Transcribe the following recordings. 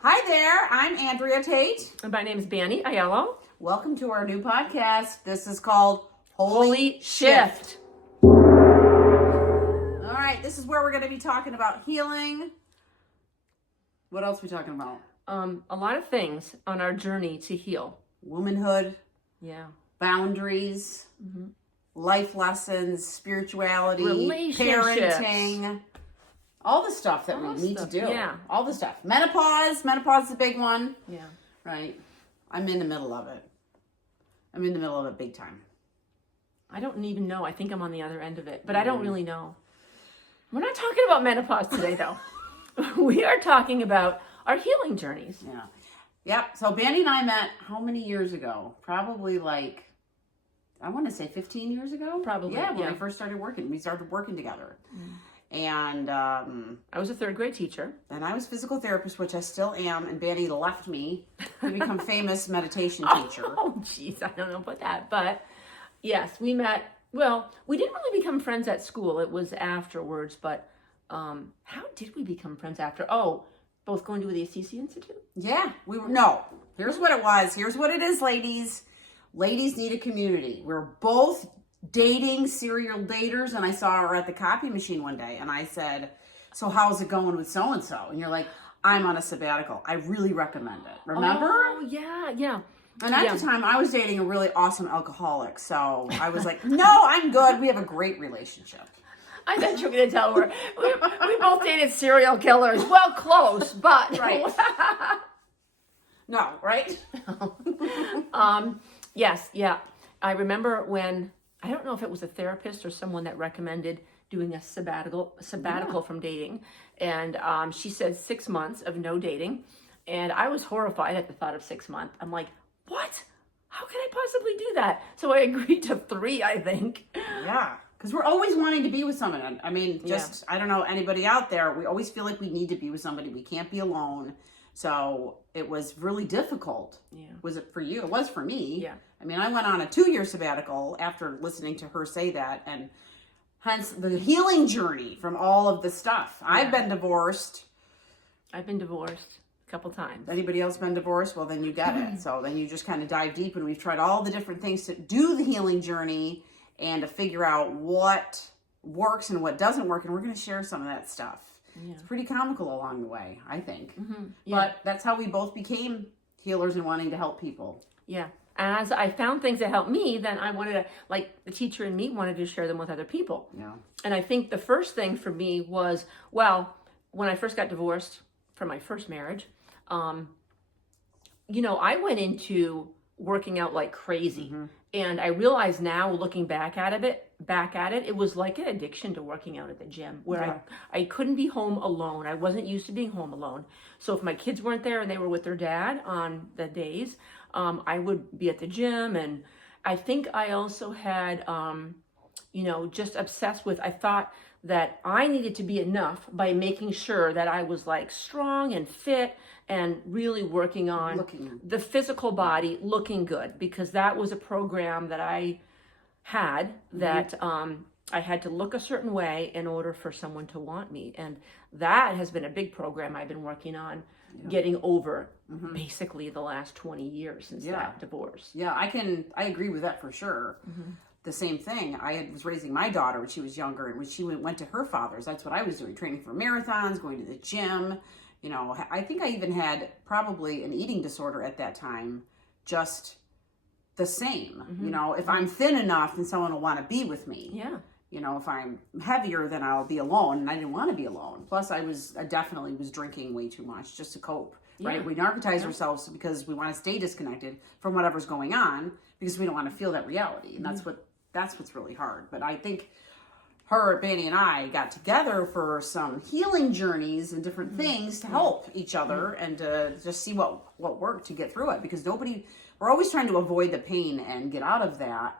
Hi there, I'm Andrea Tate. And my name is Banny Aiello. Welcome to our new podcast. This is called Holy Shift. All right, this is where we're going to be talking about healing. What else are we talking about? A lot of things on our journey to heal. Womanhood. Yeah. Boundaries. Life lessons, spirituality, Relationships. parenting. All the stuff that we need to do. Yeah. All the stuff. Menopause. Menopause is a big one. Yeah. Right. I'm in the middle of it. I'm in the middle of it big time. I don't even know. I think I'm on the other end of it, but I don't really know. We're not talking about menopause today, though. We are talking about our healing journeys. Yeah. Yep. So Bandy and I met how many years ago? Probably like, I want to say 15 years ago. Probably. Yeah, when we first started working. We started working together. And I was a third grade teacher. And I was physical therapist, which I still am. And Bandy left me to become famous meditation teacher. Oh, jeez. I don't know about that. But yes, we met. Well, we didn't really become friends at school. It was afterwards. But how did we become friends after? Oh, both going to the Assisi Institute? Yeah. We were. No. Here's what it was. Here's what it is, ladies. Ladies need a community. We're both dating serial daters, and I saw her at the copy machine one day, and I said, so how's it going with so-and-so? And you're like, I'm on a sabbatical. I really recommend it. Remember? Oh, yeah. And at the time, I was dating a really awesome alcoholic, so I was like, no, I'm good. We have a great relationship. I thought you were going to tell her. We both dated serial killers. Well, close, but... Right. No, right? Yes, yeah. I remember when... I don't know if it was a therapist or someone that recommended doing a sabbatical from dating. And she said 6 months of no dating. And I was horrified at the thought of 6 months. I'm like, what? How can I possibly do that? So I agreed to 3, I think. Yeah. Because we're always wanting to be with someone. I mean, I don't know anybody out there. We always feel like we need to be with somebody. We can't be alone. So it was really difficult. Yeah. Was it for you? It was for me. Yeah. I mean, I went on a 2-year sabbatical after listening to her say that, and hence the healing journey from all of the stuff. Yeah. I've been divorced. I've been divorced a couple times. Anybody else been divorced? Well, then you get it. So then you just kind of dive deep, and we've tried all the different things to do the healing journey and to figure out what works and what doesn't work, and we're going to share some of that stuff. Yeah. It's pretty comical along the way, I think. Yeah. But that's how we both became healers and wanting to help people. Yeah. As I found things that helped me, then I wanted to, like the teacher in me wanted to share them with other people. Yeah. And I think the first thing for me was, well, when I first got divorced from my first marriage, I went into working out like crazy. And I realize now, looking back at it, it was like an addiction to working out at the gym, where I couldn't be home alone. I wasn't used to being home alone. So if my kids weren't there and they were with their dad on the days, I would be at the gym. And I think I also had, just obsessed with, I thought that I needed to be enough by making sure that I was like strong and fit and really working on the physical body looking good, because that was a program that I had that I had to look a certain way in order for someone to want me. And that has been a big program I've been working on getting over basically the last 20 years since that divorce. Yeah, I agree with that for sure. The same thing. I was raising my daughter when she was younger, and when she went to her father's, that's what I was doing, training for marathons, going to the gym. I think I even had probably an eating disorder at that time, just the same. If I'm thin enough, then someone will want to be with me. Yeah. If I'm heavier, then I'll be alone, and I didn't want to be alone. Plus, I definitely was drinking way too much just to cope, right? We narcotize ourselves because we want to stay disconnected from whatever's going on, because we don't want to feel that reality, and that's what's really hard. But I think Banny and I got together for some healing journeys and different things to help each other and to just see what worked to get through it, because we're always trying to avoid the pain and get out of that.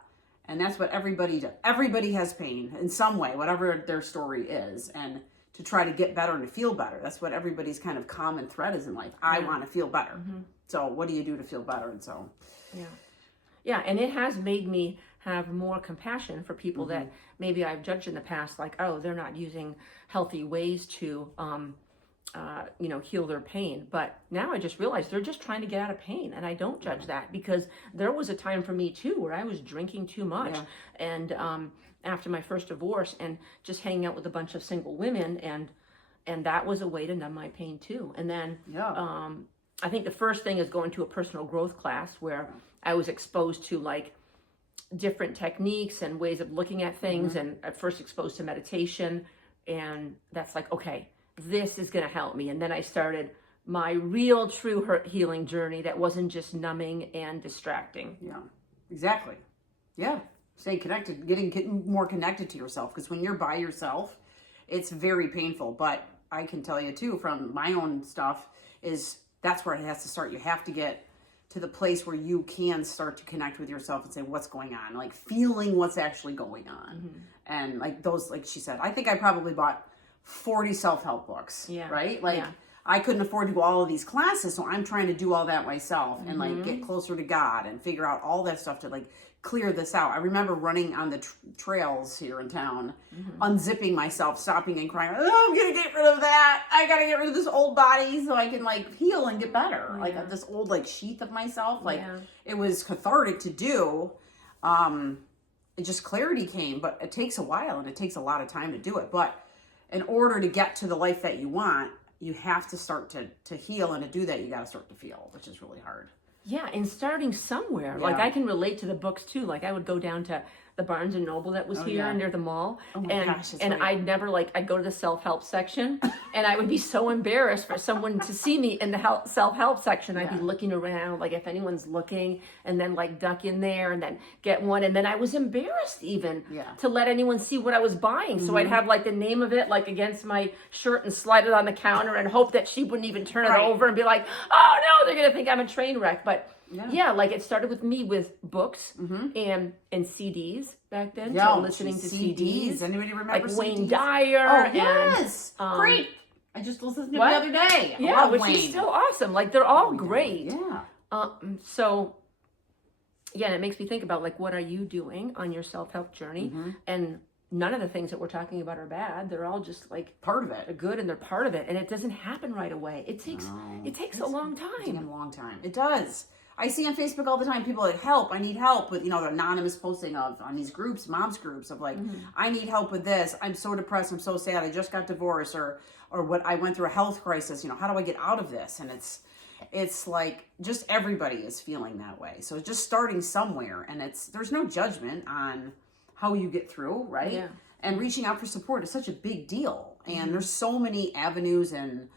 And that's what everybody does. Everybody has pain in some way, whatever their story is, and to try to get better and to feel better. That's what everybody's kind of common thread is in life. I want to feel better. So what do you do to feel better? And so, yeah, and it has made me have more compassion for people that maybe I've judged in the past, like, oh, they're not using healthy ways to heal their pain. But now I just realize they're just trying to get out of pain, and I don't judge that, because there was a time for me too where I was drinking too much, and after my first divorce, and just hanging out with a bunch of single women, and that was a way to numb my pain too. And then I think the first thing is going to a personal growth class where I was exposed to like different techniques and ways of looking at things, and at first exposed to meditation, and that's like, okay, this is going to help me. And then I started my real true healing journey that wasn't just numbing and distracting. Yeah, exactly. Yeah. Stay connected, getting more connected to yourself, because when you're by yourself, it's very painful. But I can tell you too, from my own stuff, is that's where it has to start. You have to get to the place where you can start to connect with yourself and say, what's going on? Like feeling what's actually going on. And like those, like she said, I think I probably bought 40 self-help books, right? Like I couldn't afford to go all of these classes, so I'm trying to do all that myself and like get closer to God and figure out all that stuff to like clear this out. I remember running on the trails here in town, unzipping myself, stopping and crying, oh, I'm gonna get rid of that. I gotta get rid of this old body so I can like heal and get better. Like this old like sheath of myself. Like it was cathartic to do. It just clarity came, but it takes a while and it takes a lot of time to do it. But in order to get to the life that you want, you have to start to heal, and to do that, you got to start to feel, which is really hard. Yeah, and starting somewhere. Like I can relate to the books too. Like I would go down to the Barnes and Noble that was here near the mall, and I'd never I'd go to the self-help section, and I would be so embarrassed for someone to see me in the self-help section. I'd be looking around, like if anyone's looking, and then like duck in there and then get one, and then I was embarrassed even to let anyone see what I was buying. So I'd have like the name of it like against my shirt and slide it on the counter and hope that she wouldn't even turn it over and be like, oh no, they're gonna think I'm a train wreck. But like it started with me with books and CDs back then. So listening to CDs. Anybody remember like CDs? Wayne Dyer? Oh, yes. Great. I just listened to it the other day. Which is still awesome. Like they're all great. So yeah, it makes me think about like, what are you doing on your self-help journey? And none of the things that we're talking about are bad. They're all just like part of it. They're good and they're part of it. And it doesn't happen right away. It takes a long time. It takes a long time. It does. I see on Facebook all the time people like, help, I need help with, the anonymous posting on these groups, moms groups of like, I need help with this. I'm so depressed. I'm so sad. I just got divorced, or what, I went through a health crisis. How do I get out of this? And it's like just everybody is feeling that way. So just starting somewhere, and there's no judgment on how you get through, right? Yeah. And reaching out for support is such a big deal. And there's so many avenues and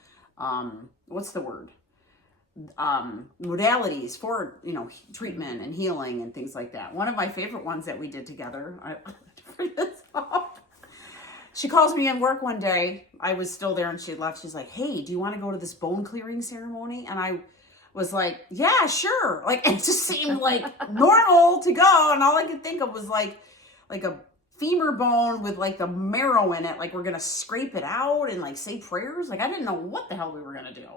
what's the word? Modalities for treatment and healing and things like that. One of my favorite ones that we did together, I have to bring this up. She calls me at work one day. I was still there and she had left. She's like, hey, do you want to go to this bone clearing ceremony? And I was like, yeah, sure. Like it just seemed like normal to go, and all I could think of was like a femur bone with like the marrow in it, like we're gonna scrape it out and like say prayers. Like I didn't know what the hell we were gonna do,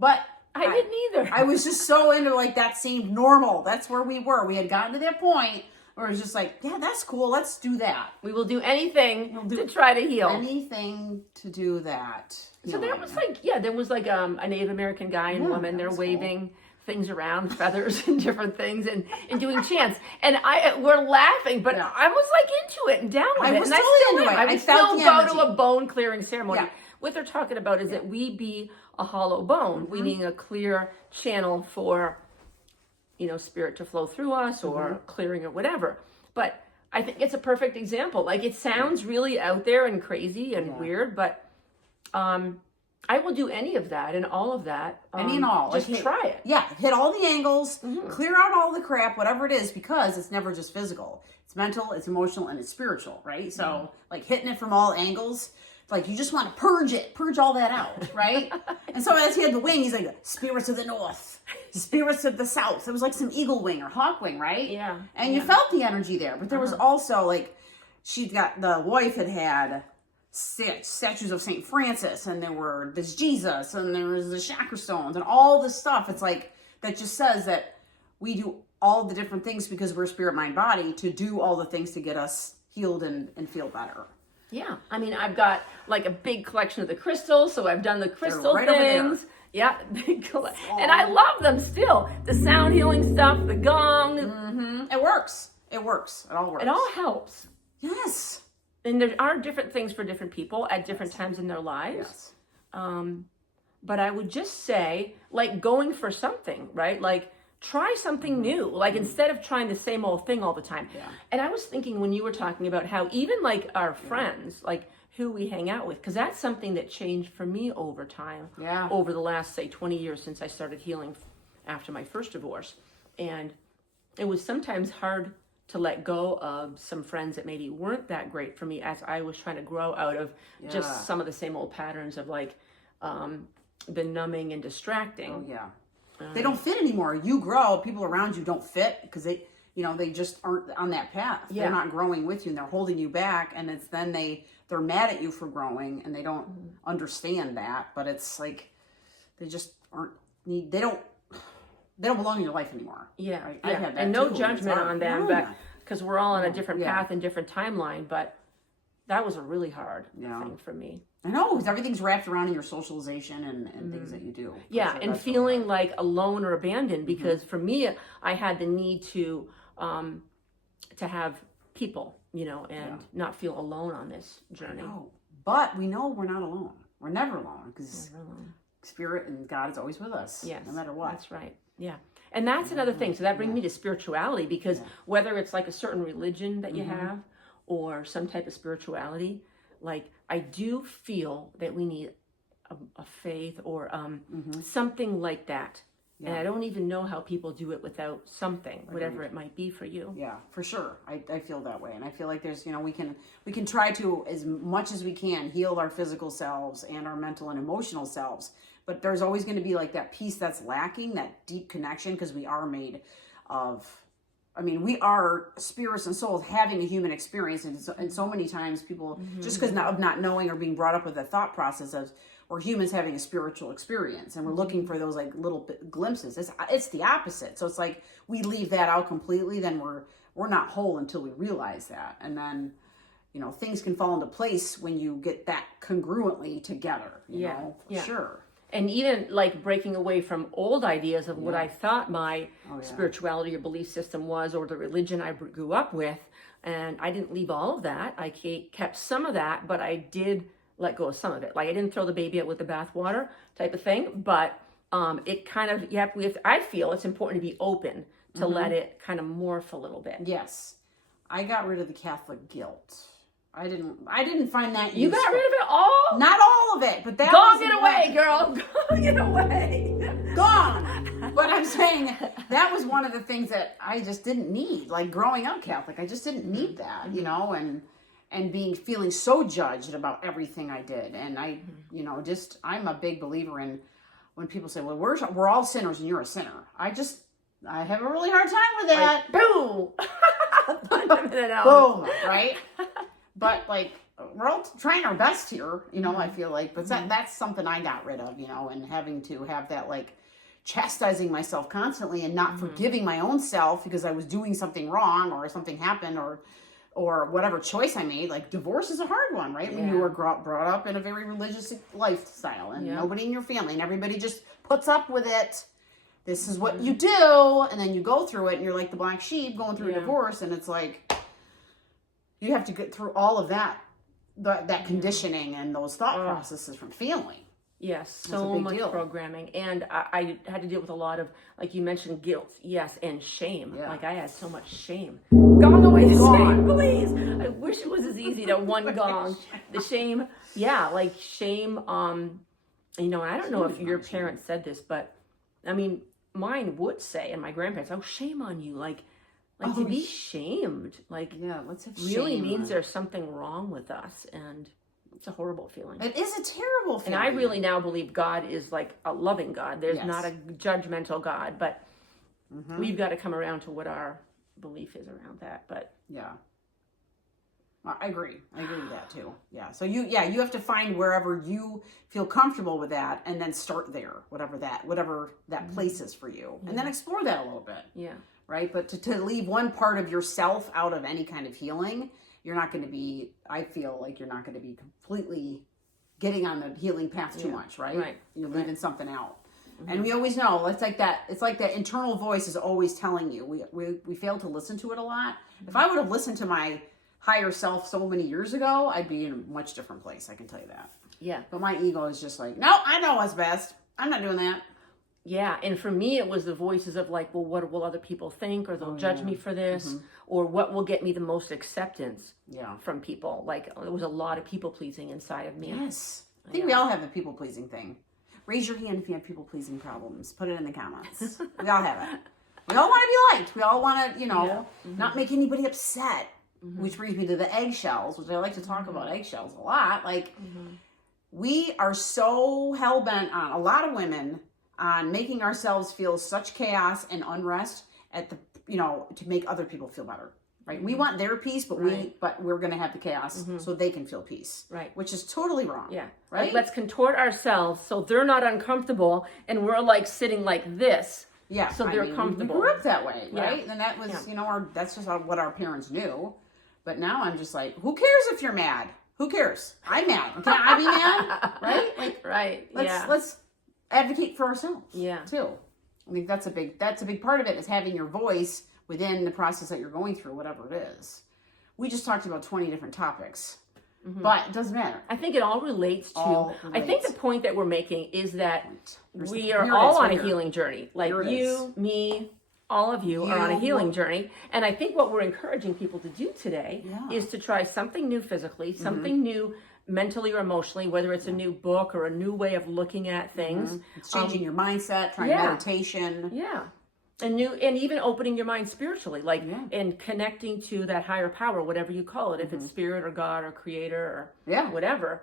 but I didn't either. I was just so into like that seemed normal. That's where we were. We had gotten to that point where it was just like, yeah, that's cool. Let's do that. We will do anything to try to heal. Anything to do that. So there was like a Native American guy and woman. They're waving things around, feathers and different things, and doing chants. And we're laughing, but I was like into it and down with it. And I would still go to a bone clearing ceremony. Yeah. What they're talking about is that we be a hollow bone, we need a clear channel for, spirit to flow through us, or clearing or whatever. But I think it's a perfect example. Like it sounds really out there and crazy and weird, but I will do any of that and all of that. Any and all. Just try it. Yeah, hit all the angles, clear out all the crap, whatever it is, because it's never just physical. It's mental, it's emotional, and it's spiritual, right? So like hitting it from all angles. Like you just want to purge all that out, right? And so as he had the wing, he's like, spirits of the north, spirits of the south. It was like some eagle wing or hawk wing, right? Yeah. And you felt the energy there. But there was also like, the wife had statues of St. Francis, and there's Jesus, and there was the chakra stones, and all this stuff. It's like, that just says that we do all the different things because we're spirit, mind, body, to do all the things to get us healed and feel better. Yeah, I mean, I've got like a big collection of the crystals, so I've done the crystal right over there. things. Yeah, and I love them still. The sound healing stuff, the gong. It works. It works. It all works. It all helps. Yes. And there are different things for different people at different times in their lives. Yes. But I would just say, like, going for something, right? Like, try something new. Like, instead of trying the same old thing all the time. Yeah. And I was thinking when you were talking about how even like our friends, like who we hang out with, because that's something that changed for me over time. Yeah. Over the last, say, 20 years since I started healing after my first divorce. And it was sometimes hard to let go of some friends that maybe weren't that great for me as I was trying to grow out of just some of the same old patterns of like the numbing and distracting. Oh, yeah. They don't fit anymore. You grow, people around you don't fit because they just aren't on that path. Yeah. They're not growing with you and they're holding you back, and it's then they're mad at you for growing and they don't understand that, but it's like they just they don't belong in your life anymore. Yeah, right? yeah. I've had that and no too. judgment on them, but because we're all on a different Yeah. path and different timeline, but that was a really hard Yeah. thing for me. I know, because everything's wrapped around in your socialization and things that you do. Yeah, So and that's feeling really like alone or abandoned, because for me, I had the need to have people, and not feel alone on this journey. No, but we know we're not alone. We're never alone because Spirit and God is always with us. Yes, no matter what. That's right. Yeah, and that's another thing. So that brings me to spirituality, because whether it's like a certain religion that you have or some type of spirituality, like I do feel that we need a faith or something like that. Yeah. And I don't even know how people do it without something, whatever it might be for you. Yeah, for sure. I feel that way. And I feel like there's, we can try to, as much as we can, heal our physical selves and our mental and emotional selves. But there's always going to be like that piece that's lacking, that deep connection, because we are made of, we are spirits and souls having a human experience. And so many times people, just because of not knowing or being brought up with the thought process of, we're humans having a spiritual experience, and we're looking for those like little glimpses. It's the opposite. So it's like we leave that out completely, then we're not whole until we realize that. And then, things can fall into place when you get that congruently together, you know, for sure. And even like breaking away from old ideas of what I thought my spirituality or belief system was, or the religion I grew up with. And I didn't leave all of that. I kept some of that, but I did let go of some of it. Like I didn't throw the baby out with the bathwater type of thing, but it kind of, I feel it's important to be open to let it kind of morph a little bit. Yes. I got rid of the Catholic guilt. I didn't find that useful. You got rid of it all? Not all of it, but that Gone it away, girl. Gone it away. Gone. But I'm saying that was one of the things that I just didn't need. Like growing up Catholic, I just didn't need that, and feeling so judged about everything I did. And I'm a big believer in when people say, well, we're all sinners and you're a sinner. I have a really hard time with that. Like, boom. Boom, right? But like, we're all trying our best here, I feel like, but that's something I got rid of, and having to have that like chastising myself constantly and not forgiving my own self because I was doing something wrong or something happened or whatever choice I made. Like divorce is a hard one, right? When you were brought up in a very religious lifestyle and nobody in your family and everybody just puts up with it. This is what you do. And then you go through it and you're like the black sheep going through a divorce. And it's like, you have to get through all of that conditioning and those thought processes from family. Yes, so much programming. And I had to deal with a lot of, like you mentioned, guilt. Yes, and shame. Yeah. Like I had so much shame. Gong away the shame, please. I wish it was as easy to one gong. The shame, like shame, and I don't know if your parents said this, but mine would say, and my grandparents, oh, shame on you. Like to be shamed, let's have really shame means there's something wrong with us, and it's a horrible feeling. It is a terrible feeling. And I really now believe God is like a loving God. There's not a judgmental God, but we've got to come around to what our belief is around that. But I agree with that too. Yeah. So you have to find wherever you feel comfortable with that, and then start there, whatever that place is for you, and then explore that a little bit. Yeah. Right. But to leave one part of yourself out of any kind of healing, you're not going to be, I feel like you're not going to be completely getting on the healing path too much, right? Right. You're leaving something out. And we always know, it's like that internal voice is always telling you. We fail to listen to it a lot. If I would have listened to my higher self so many years ago, I'd be in a much different place, I can tell you that. Yeah. But my ego is just like, no, I know what's best. I'm not doing that. Yeah, and for me, it was the voices of like, well, what will other people think, or they'll judge me for this, or what will get me the most acceptance from people. Like, there was a lot of people pleasing inside of me. Yes, I think we all have the people pleasing thing. Raise your hand if you have people pleasing problems. Put it in the comments. We all have it. We all want to be liked. We all want to, not make anybody upset. Which brings me to the eggshells, which I like to talk about eggshells a lot. Like, we are so hell bent on, a lot of women, on making ourselves feel such chaos and unrest at the, to make other people feel better, right? We want their peace, but we're going to have the chaos so they can feel peace, right? Which is totally wrong. Yeah, right. Like, let's contort ourselves so they're not uncomfortable, and we're like sitting like this. Yeah, so they're comfortable. We grew up that way, right? Yeah. And that was, that's just what our parents knew. But now I'm just like, who cares if you're mad? Who cares? I'm mad. Can I be mad? Right? Like, right. Let's advocate for ourselves. Yeah. Too. I think that's a big part of it, is having your voice within the process that you're going through, whatever it is. We just talked about 20 different topics, but it doesn't matter. I think it all relates to. I think the point that we're making is that we are Here it all is, on right a here. healing journey. Like Here it you, is. me, all of you are on a healing journey. And I think what we're encouraging people to do today is to try something new physically, something new mentally or emotionally, whether it's a new book or a new way of looking at things. It's changing your mindset, trying meditation. Yeah. And even opening your mind spiritually, like, and connecting to that higher power, whatever you call it, if it's spirit or God or creator or whatever,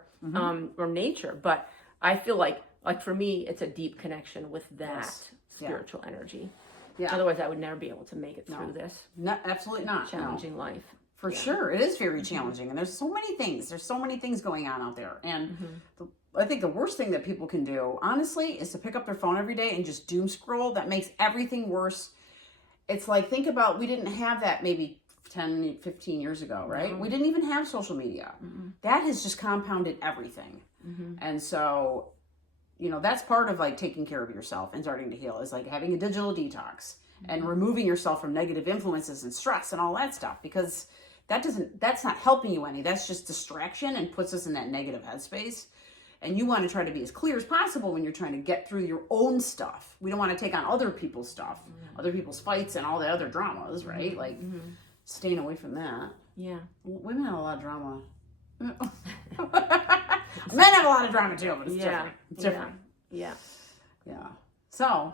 or nature. But I feel like for me, it's a deep connection with that spiritual energy. Yeah. Otherwise, I would never be able to make it through this. No, absolutely not. Challenging life. For sure. It is very challenging. And there's so many things. There's so many things going on out there. And I think the worst thing that people can do, honestly, is to pick up their phone every day and just doom scroll. That makes everything worse. It's like, think about, we didn't have that maybe 10, 15 years ago, right? We didn't even have social media. That has just compounded everything. And so, that's part of like taking care of yourself and starting to heal, is like having a digital detox and removing yourself from negative influences and stress and all that stuff, because that's not helping you any. That's just distraction and puts us in that negative headspace. And you want to try to be as clear as possible when you're trying to get through your own stuff. We don't want to take on other people's stuff, other people's fights and all the other dramas, right? Like staying away from that. Yeah. Women have a lot of drama. Men have a lot of drama too, but it's different. It's different. Yeah. So,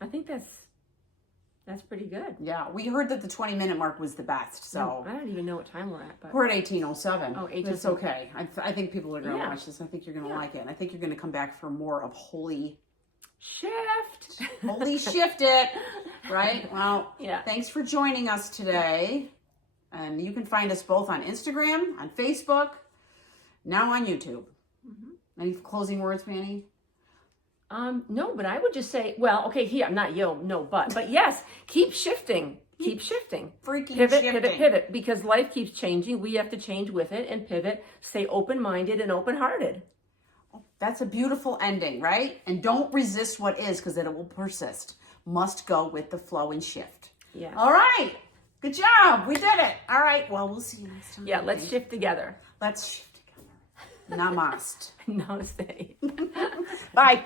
I think that's pretty good. Yeah, we heard that the 20-minute mark was the best. So I don't even know what time we're at, but we're at 18:07. Oh, it's okay. I think people are going to Yeah. watch this. I think you're going to like it, and I think you're going to come back for more of Holy Shift. Shift It. Right? Well, Yeah. Thanks for joining us today, and you can find us both on Instagram, on Facebook, now on YouTube. Any closing words, Manny? No, but I would just say, well, okay, here, but yes, keep shifting. Keep shifting. Freaking pivot, shifting. pivot, because life keeps changing. We have to change with it and pivot. Stay open-minded and open-hearted. That's a beautiful ending, right? And don't resist what is, because it will persist. Must go with the flow and shift. Yeah. All right. Good job. We did it. All right. Well, we'll see you next time. Yeah, let's shift together. Let's shift together. Namaste. Namaste. Bye.